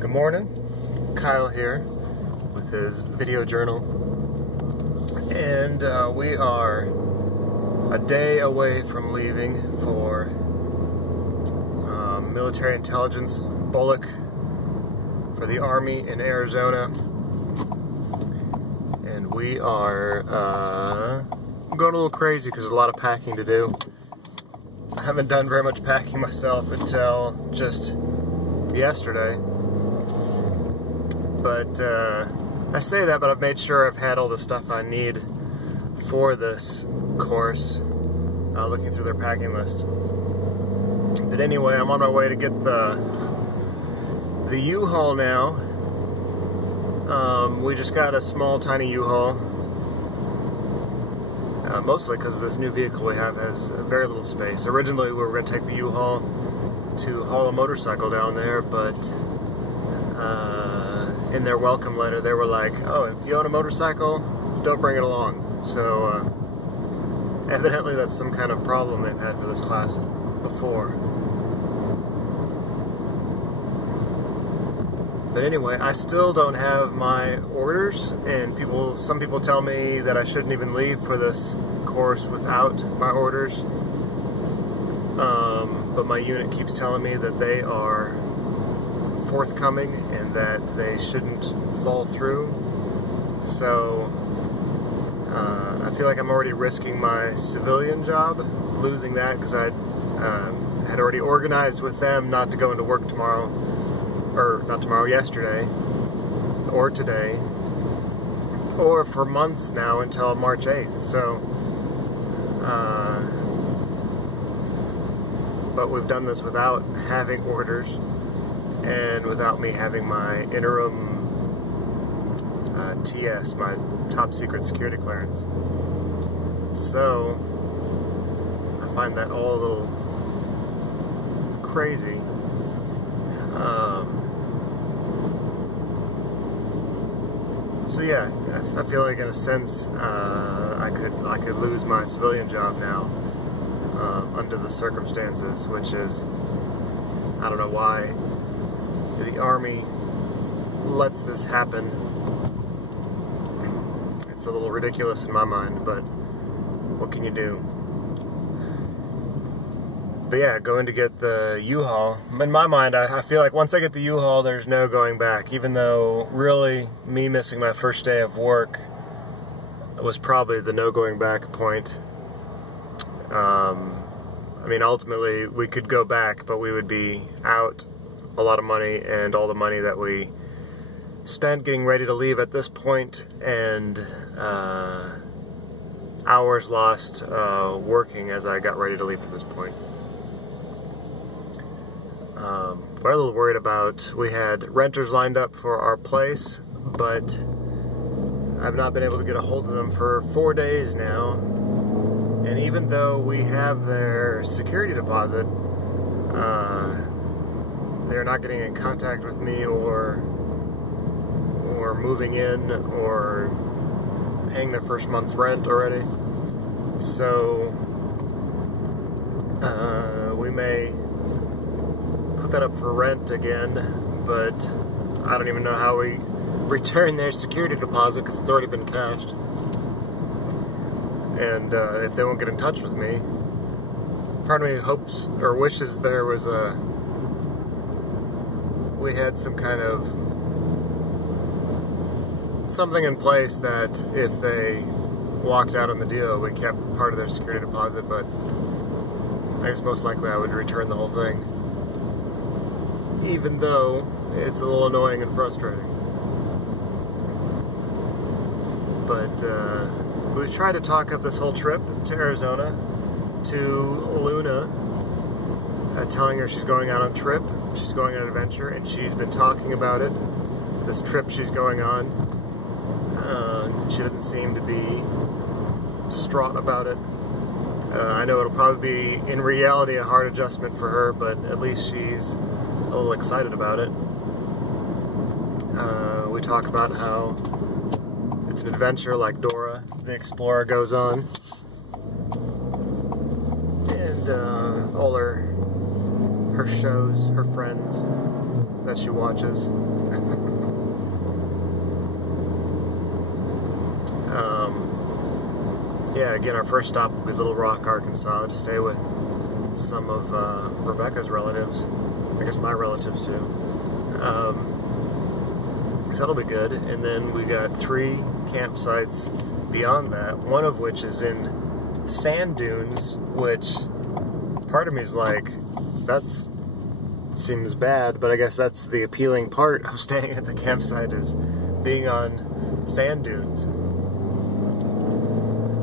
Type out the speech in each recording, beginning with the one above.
Good morning, Kyle here with his video journal, and we are a day away from leaving for military intelligence BOLC for the Army in Arizona, and we are going a little crazy because there's a lot of packing to do. I haven't done very much packing myself until just yesterday. But I say that, but I've made sure I've had all the stuff I need for this course, looking through their packing list. But anyway, I'm on my way to get the U-Haul now. We just got a small, tiny U-Haul, mostly because this new vehicle we have has very little space. Originally, we were going to take the U-Haul to haul a motorcycle down there, but in their welcome letter, they were like, oh, if you own a motorcycle, don't bring it along. So, evidently that's some kind of problem they've had for this class before. But anyway, I still don't have my orders, and some people tell me that I shouldn't even leave for this course without my orders. But my unit keeps telling me that they are forthcoming and that they shouldn't fall through. So I feel like I'm already risking my civilian job, losing that, because I had already organized with them not to go into work tomorrow, or not tomorrow, yesterday, or today, or for months now until March 8th. So, but we've done this without having orders, and without me having my interim TS, my top secret security clearance. So I find that all a little crazy. So yeah, I feel like in a sense I could lose my civilian job now under the circumstances, which is, I don't know why the Army lets this happen. It's a little ridiculous in my mind, but what can you do? But yeah, going to get the U-Haul. In my mind, I feel like once I get the U-Haul, there's no going back, even though really me missing my first day of work was probably the no going back point. I mean, ultimately we could go back, but we would be out a lot of money, and all the money that we spent getting ready to leave at this point, and hours lost working as I got ready to leave at this point. We're a little worried about, we had renters lined up for our place, but I've not been able to get a hold of them for 4 days now, and even though we have their security deposit, they're not getting in contact with me or moving in or paying their first month's rent already. So we may put that up for rent again, but I don't even know how we return their security deposit because it's already been cashed. And if they won't get in touch with me, part of me hopes or wishes there was we had some kind of something in place that if they walked out on the deal, we kept part of their security deposit, but I guess most likely I would return the whole thing, even though it's a little annoying and frustrating. But we've tried to talk up this whole trip to Arizona to Luna, telling her she's going out on a trip, she's going on an adventure, and she's been talking about it, this trip she's going on. She doesn't seem to be distraught about it. I know it'll probably be, in reality, a hard adjustment for her, but at least she's a little excited about it. We talk about how it's an adventure like Dora the Explorer goes on, and all her shows, her friends that she watches. Yeah, again, our first stop will be Little Rock, Arkansas, to stay with some of Rebecca's relatives. I guess my relatives too. So that'll be good. And then we got 3 campsites beyond that, one of which is in sand dunes, which part of me is like, that's seems bad, but I guess that's the appealing part of staying at the campsite, is being on sand dunes.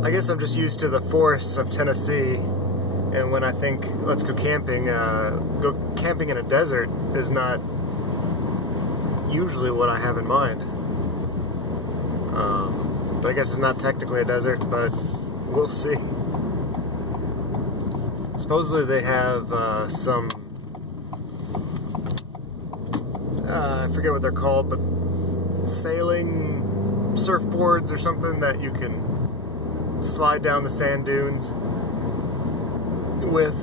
I guess I'm just used to the forests of Tennessee, and when I think let's go camping in a desert is not usually what I have in mind. But I guess it's not technically a desert, but we'll see. Supposedly they have some, I forget what they're called, but sailing surfboards or something that you can slide down the sand dunes with.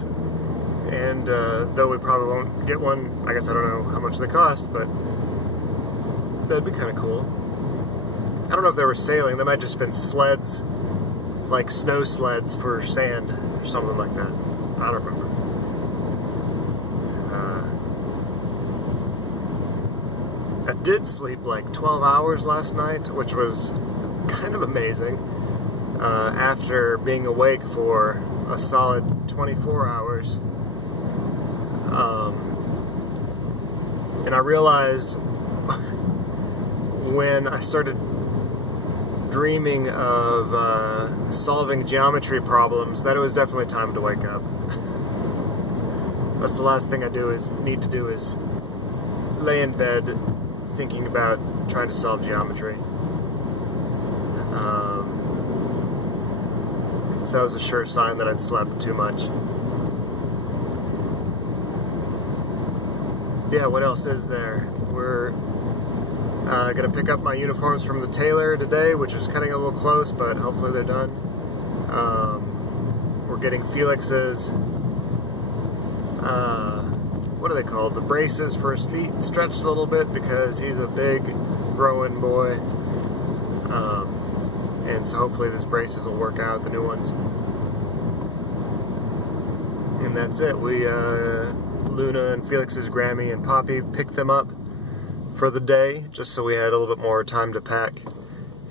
And though we probably won't get one, I guess I don't know how much they cost, but that'd be kind of cool. I don't know if they were sailing, they might just have been sleds, like snow sleds for sand or something like that. I don't remember. I did sleep like 12 hours last night, which was kind of amazing, after being awake for a solid 24 hours. And I realized when I started dreaming of solving geometry problems that it was definitely time to wake up. That's the last thing I need to do is lay in bed thinking about trying to solve geometry. So that was a sure sign that I'd slept too much. Yeah, what else is there? We're gonna pick up my uniforms from the tailor today, which is cutting a little close, but hopefully they're done. We're getting Felix's, what are they called? The braces for his feet stretched a little bit because he's a big growing boy. And so hopefully these braces will work out, the new ones. And that's it. We, Luna and Felix's Grammy and Poppy picked them up for the day, just so we had a little bit more time to pack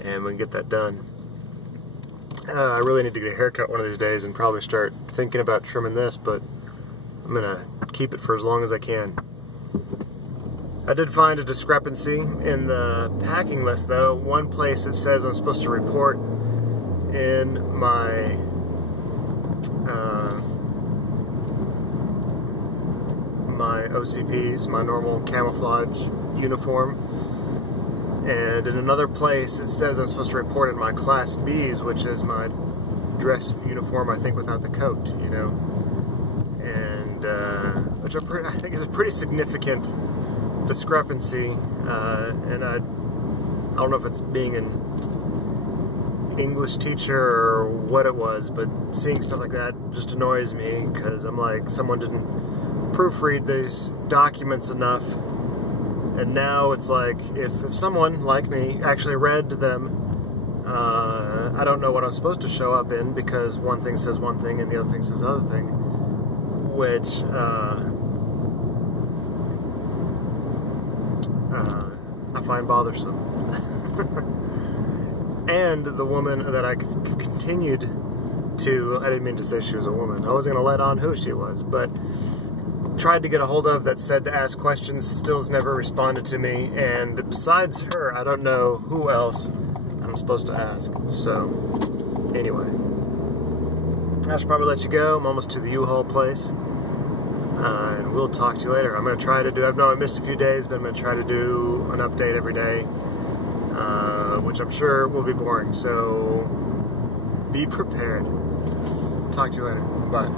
and we can get that done. I really need to get a haircut one of these days and probably start thinking about trimming this, but I'm gonna keep it for as long as I can. I did find a discrepancy in the packing list though. One place it says I'm supposed to report in my my OCPs, my normal camouflage uniform, and in another place it says I'm supposed to report in my Class B's, which is my dress uniform, I think without the coat, you know, and which I think is a pretty significant discrepancy, and I don't know if it's being an English teacher or what it was, but seeing stuff like that just annoys me, because I'm like, someone didn't proofread these documents enough, and now it's like, if someone like me actually read them, I don't know what I'm supposed to show up in, because one thing says one thing and the other thing says another thing, which I find bothersome. And the woman that I continued to, I didn't mean to say she was a woman, I wasn't going to let on who she was, but tried to get a hold of that said to ask questions, still has never responded to me, and besides her, I don't know who else I'm supposed to ask. So, anyway, I should probably let you go. I'm almost to the U-Haul place, and we'll talk to you later. I'm going to try to do, I missed a few days, but I'm going to try to do an update every day, which I'm sure will be boring, so be prepared. Talk to you later. Bye.